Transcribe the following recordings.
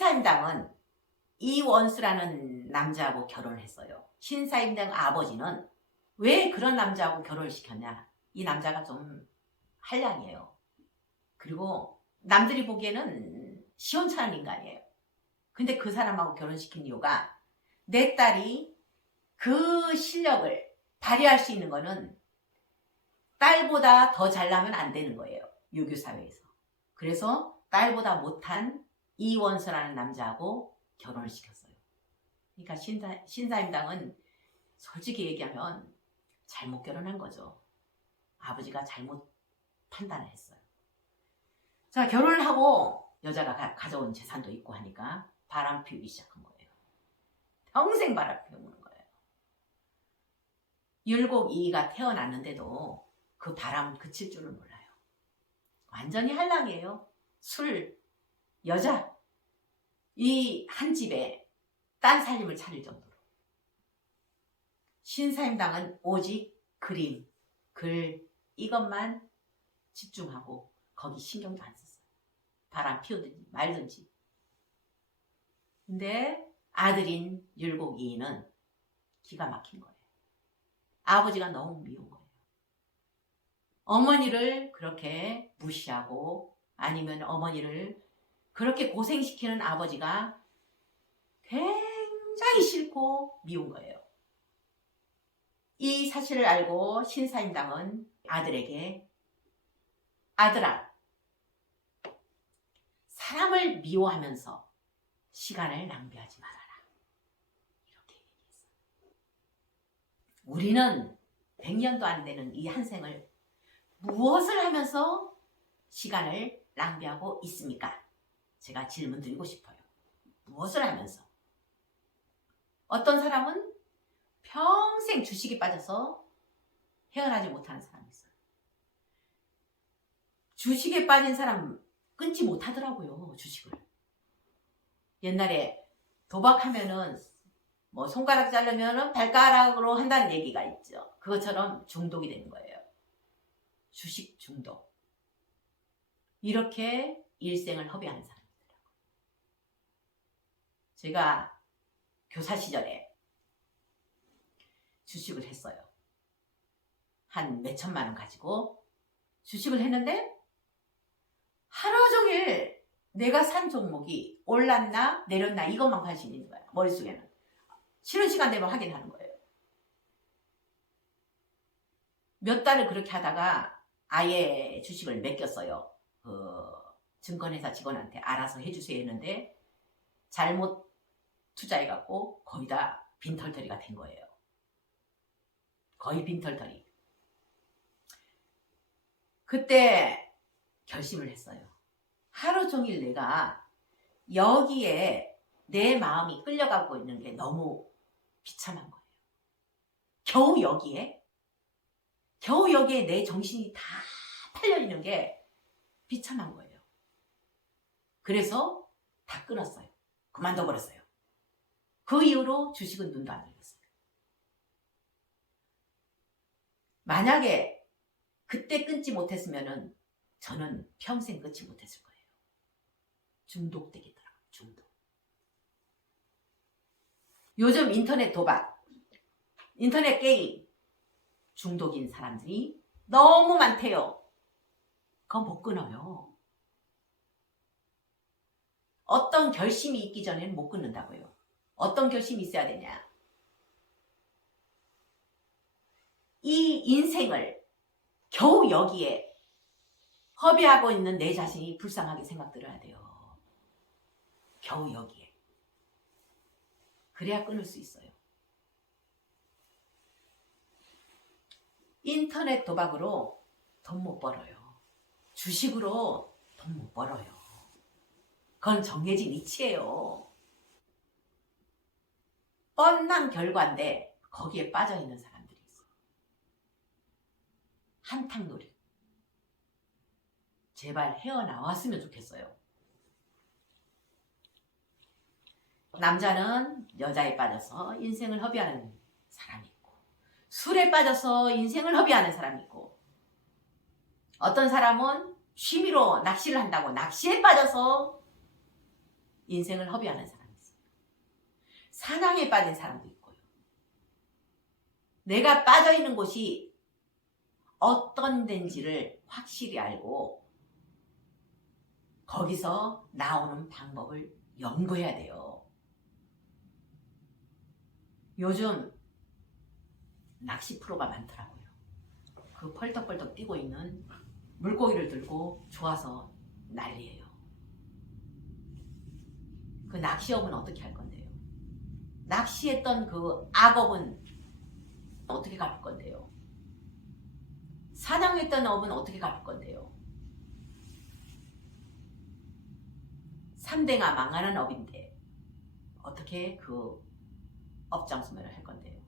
신사임당은 이원수라는 남자하고 결혼을 했어요. 신사임당 아버지는 왜 그런 남자하고 결혼을 시켰냐. 이 남자가 좀 한량이에요. 그리고 남들이 보기에는 시원찮은 인간이에요. 근데 그 사람하고 결혼시킨 이유가 내 딸이 그 실력을 발휘할 수 있는 거는 딸보다 더 잘나면 안 되는 거예요. 유교사회에서. 그래서 딸보다 못한 이원수라는 남자하고 결혼을 시켰어요. 그러니까 신사임당은 솔직히 얘기하면 잘못 결혼한 거죠. 아버지가 잘못 판단을 했어요. 자, 결혼을 하고 여자가 가져온 재산도 있고 하니까 바람 피우기 시작한 거예요. 평생 바람 피우는 거예요. 율곡이가 태어났는데도 그 바람 그칠 줄은 몰라요. 완전히 한량이에요. 술, 여자, 이 한 집에 딴 살림을 차릴 정도로. 신사임당은 오직 그림, 글 이것만 집중하고 거기 신경도 안 썼어요. 바람 피우든지 말든지. 근데 아들인 율곡이는 기가 막힌 거예요. 아버지가 너무 미운 거예요. 어머니를 그렇게 무시하고 아니면 어머니를 그렇게 고생시키는 아버지가 굉장히 싫고 미운 거예요. 이 사실을 알고 신사임당은 아들에게 아들아, 사람을 미워하면서 시간을 낭비하지 말아라. 이렇게 얘기했어요. 우리는 100년도 안 되는 이 한 생을 무엇을 하면서 시간을 낭비하고 있습니까? 제가 질문 드리고 싶어요. 무엇을 하면서? 어떤 사람은 평생 주식에 빠져서 헤어나지 못하는 사람이 있어요. 주식에 빠진 사람 끊지 못하더라고요, 주식을. 옛날에 도박하면은 뭐 손가락 자르면은 발가락으로 한다는 얘기가 있죠. 그것처럼 중독이 되는 거예요. 주식 중독. 이렇게 일생을 허비하는 사람이더라고요. 제가 교사 시절에 주식을 했어요. 한 몇천만 원 가지고 주식을 했는데 하루 종일 내가 산 종목이 올랐나 내렸나 이것만 관심이 있는 거야. 머릿속에는. 쉬는 시간 되면 확인하는 거예요. 몇 달을 그렇게 하다가 아예 주식을 맡겼어요. 증권회사 직원한테 알아서 해주세요 했는데 잘못 투자해갖고 거의 다 빈털터리가 된 거예요. 거의 빈털터리. 그때 결심을 했어요. 하루 종일 내가 여기에 내 마음이 끌려가고 있는 게 너무 비참한 거예요. 겨우 여기에 내 정신이 다 팔려있는 게 비참한 거예요. 그래서 다 끊었어요. 그만둬버렸어요. 그 이후로 주식은 눈도 안 들렸어요. 만약에 그때 끊지 못했으면 저는 평생 끊지 못했을 거예요. 중독되겠더라고요. 중독. 요즘 인터넷 도박, 인터넷 게임 중독인 사람들이 너무 많대요. 그건 못 끊어요. 어떤 결심이 있기 전에는 못 끊는다고요. 어떤 결심이 있어야 되냐. 이 인생을 겨우 여기에 허비하고 있는 내 자신이 불쌍하게 생각 들어야 돼요. 겨우 여기에. 그래야 끊을 수 있어요. 인터넷 도박으로 돈 못 벌어요. 주식으로 돈 못 벌어요. 그건 정해진 이치예요. 뻔한 결과인데 거기에 빠져있는 사람들이 있어요. 한탕놀이. 제발 헤어나왔으면 좋겠어요. 남자는 여자에 빠져서 인생을 허비하는 사람이 있고 술에 빠져서 인생을 허비하는 사람이 있고 어떤 사람은 취미로 낚시를 한다고 낚시에 빠져서 인생을 허비하는 사람이 있어요. 사냥에 빠진 사람도 있고요. 내가 빠져있는 곳이 어떤 데인지를 확실히 알고 거기서 나오는 방법을 연구해야 돼요. 요즘 낚시 프로가 많더라고요. 그 펄떡펄떡 뛰고 있는 물고기를 들고 좋아서 난리예요. 그 낚시업은 어떻게 할 건데요? 낚시했던 그 악업은 어떻게 갚을 건데요? 사냥했던 업은 어떻게 갚을 건데요? 3대가 망하는 업인데 어떻게 그 업장수매를 할 건데요?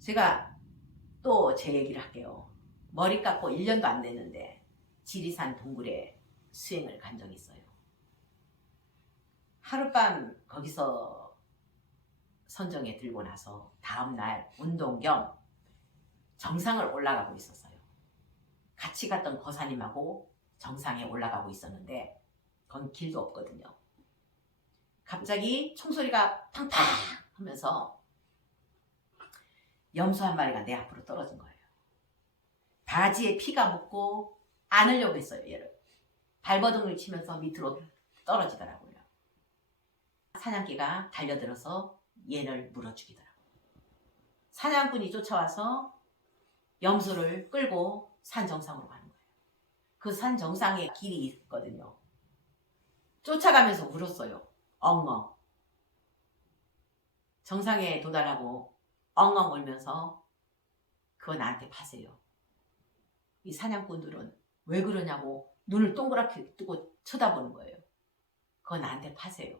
제가 또 제 얘기를 할게요. 머리 깎고 1년도 안 됐는데 지리산 동굴에 수행을 간 적이 있어요. 하룻밤 거기서 선정에 들고 나서 다음날 운동 겸 정상을 올라가고 있었어요. 같이 갔던 거사님하고 정상에 올라가고 있었는데 거기 길도 없거든요. 갑자기 총소리가 팡팡 하면서 염소 한 마리가 내 앞으로 떨어진 거예요. 바지에 피가 묻고 안으려고 했어요. 얘를 발버둥을 치면서 밑으로 떨어지더라고요. 사냥개가 달려들어서 얘를 물어 죽이더라고요. 사냥꾼이 쫓아와서 염소를 끌고 산 정상으로 가는 거예요. 그 산 정상에 길이 있거든요. 쫓아가면서 물었어요. 엉엉. 정상에 도달하고 엉엉 울면서 그거 나한테 파세요. 이 사냥꾼들은 왜 그러냐고 눈을 동그랗게 뜨고 쳐다보는 거예요. 그거 나한테 파세요.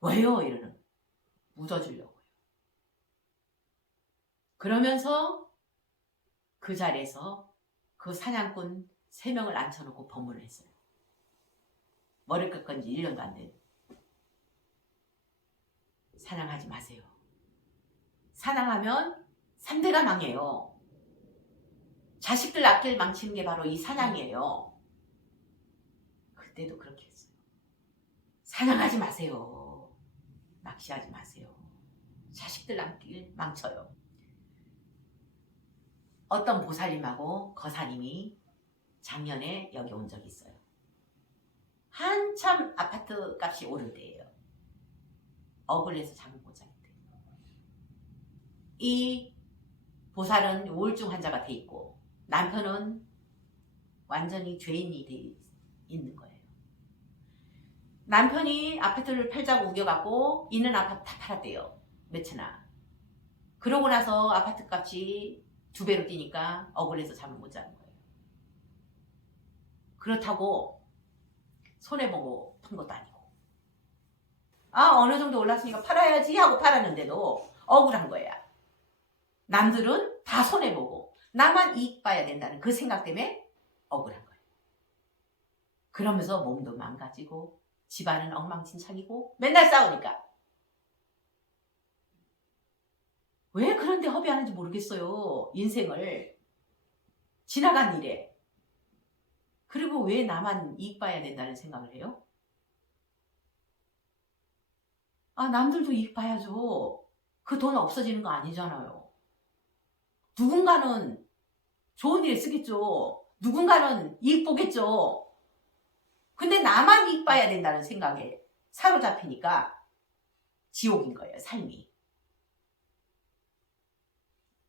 왜요? 이러는. 묻어주려고요. 그러면서 그 자리에서 그 사냥꾼 3명을 앉혀놓고 법문을 했어요. 머리 깎은 지 1년도 안 된. 사냥하지 마세요. 사냥하면 3대가 망해요. 자식들 앞길 망치는 게 바로 이 사냥이에요. 그때도 그렇게 했어요. 사냥하지 마세요. 낚시하지 마세요. 자식들 앞길 망쳐요. 어떤 보살님하고 거사님이 작년에 여기 온 적이 있어요. 한참 아파트 값이 오를 때예요. 억울해서 잠을 못 자겠대요. 이 보살은 우울증 환자가 돼 있고 남편은 완전히 죄인이 돼 있는 거예요. 남편이 아파트를 팔자고 우겨갖고 있는 아파트 다 팔았대요. 몇 채나. 그러고 나서 아파트 값이 2배로 뛰니까 억울해서 잠을 못 자는 거예요. 그렇다고 손해보고 푼 것도 아니고. 어느 정도 올랐으니까 팔아야지 하고 팔았는데도 억울한 거야. 남들은 다 손해보고 나만 이익 봐야 된다는 그 생각 때문에 억울한 거예요. 그러면서 몸도 망가지고 집안은 엉망진창이고 맨날 싸우니까. 왜 그런데 허비하는지 모르겠어요. 인생을. 지나간 일에. 그리고 왜 나만 이익 봐야 된다는 생각을 해요? 남들도 이익 봐야죠. 그 돈 없어지는 거 아니잖아요. 누군가는 좋은 일에 쓰겠죠. 누군가는 이익 보겠죠. 근데 나만 이익 봐야 된다는 생각에 사로잡히니까 지옥인 거예요, 삶이.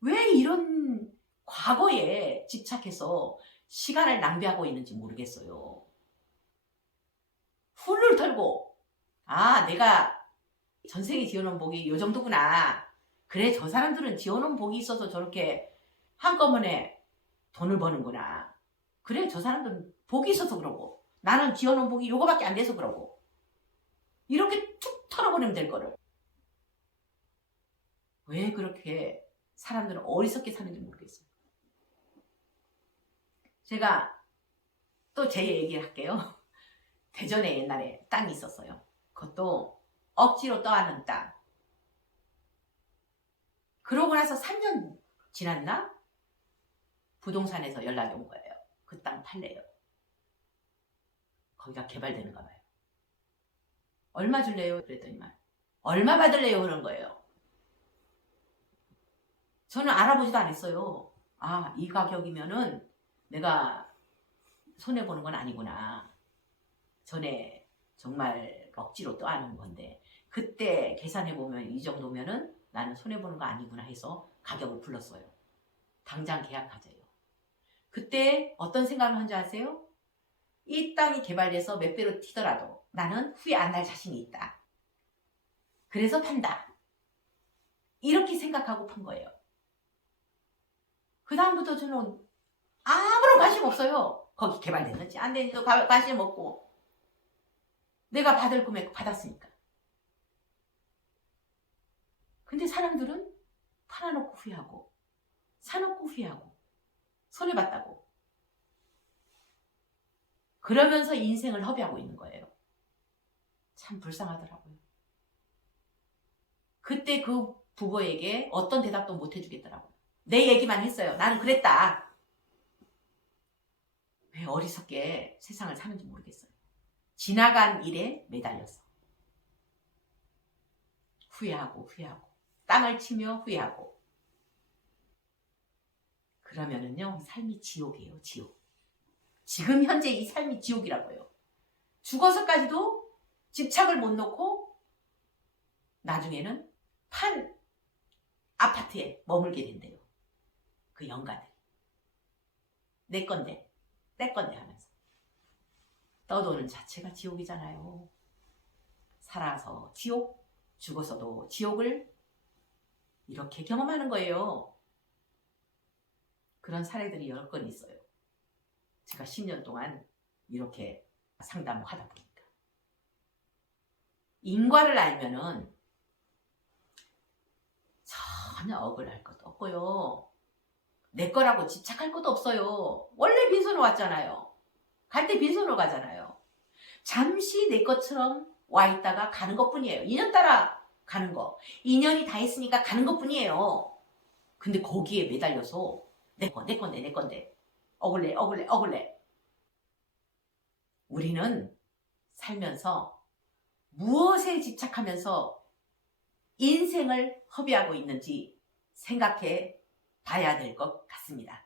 왜 이런 과거에 집착해서 시간을 낭비하고 있는지 모르겠어요. 훌을 털고 내가 전생에 지어놓은 복이 요 정도구나. 그래, 저 사람들은 지어놓은 복이 있어서 저렇게 한꺼번에 돈을 버는구나. 그래, 저 사람들은 복이 있어서 그러고 나는 지어놓은 복이 요거밖에 안 돼서 그러고. 이렇게 툭 털어버리면 될 거를. 왜 그렇게 사람들은 어리석게 사는지 모르겠어요. 제가 또 제 얘기를 할게요. 대전에 옛날에 땅이 있었어요. 그것도 억지로 떠안은 땅. 그러고 나서 3년 지났나? 부동산에서 연락이 온 거예요. 그 땅 팔래요. 거기가 개발되는가 봐요. 얼마 줄래요? 그랬더니만 얼마 받을래요? 그런 거예요. 저는 알아보지도 않았어요. 아, 이 가격이면은 내가 손해보는 건 아니구나. 전에 정말 억지로 또 아는 건데 그때 계산해보면 이 정도면은 나는 손해보는 거 아니구나 해서 가격을 불렀어요. 당장 계약하자요. 그때 어떤 생각을 한 줄 아세요? 이 땅이 개발돼서 몇 배로 튀더라도 나는 후회 안 날 자신이 있다. 그래서 판다. 이렇게 생각하고 판 거예요. 그 다음부터 저는 아무런 관심 없어요. 거기 개발됐는지 안 됐는지도 관심 없고 내가 받을 금액 받았으니까. 근데 사람들은 팔아놓고 후회하고 사놓고 후회하고 손해봤다고 그러면서 인생을 허비하고 있는 거예요. 참 불쌍하더라고요. 그때 그 부부에게 어떤 대답도 못 해주겠더라고요. 내 얘기만 했어요. 나는 그랬다. 왜 어리석게 세상을 사는지 모르겠어요. 지나간 일에 매달렸어. 후회하고 땅을 치며 후회하고 그러면은요 삶이 지옥이에요. 지옥. 지금 현재 이 삶이 지옥이라고요. 죽어서까지도 집착을 못 놓고 나중에는 판 아파트에 머물게 된대요. 그 영가들이. 내 건데 하면서. 떠도는 자체가 지옥이잖아요. 살아서 지옥, 죽어서도 지옥을 이렇게 경험하는 거예요. 그런 사례들이 여러 건 있어요. 제가 10년 동안 이렇게 상담을 하다 보니까. 인과를 알면은 전혀 억울할 것도 없고요. 내 거라고 집착할 것도 없어요. 원래 빈손으로 왔잖아요. 갈 때 빈손으로 가잖아요. 잠시 내 것처럼 와 있다가 가는 것뿐이에요. 인연 따라 가는 거. 인연이 다 했으니까 가는 것뿐이에요. 근데 거기에 매달려서 내 건데 억울해. 우리는 살면서 무엇에 집착하면서 인생을 허비하고 있는지 생각해 봐야 될 것 같습니다.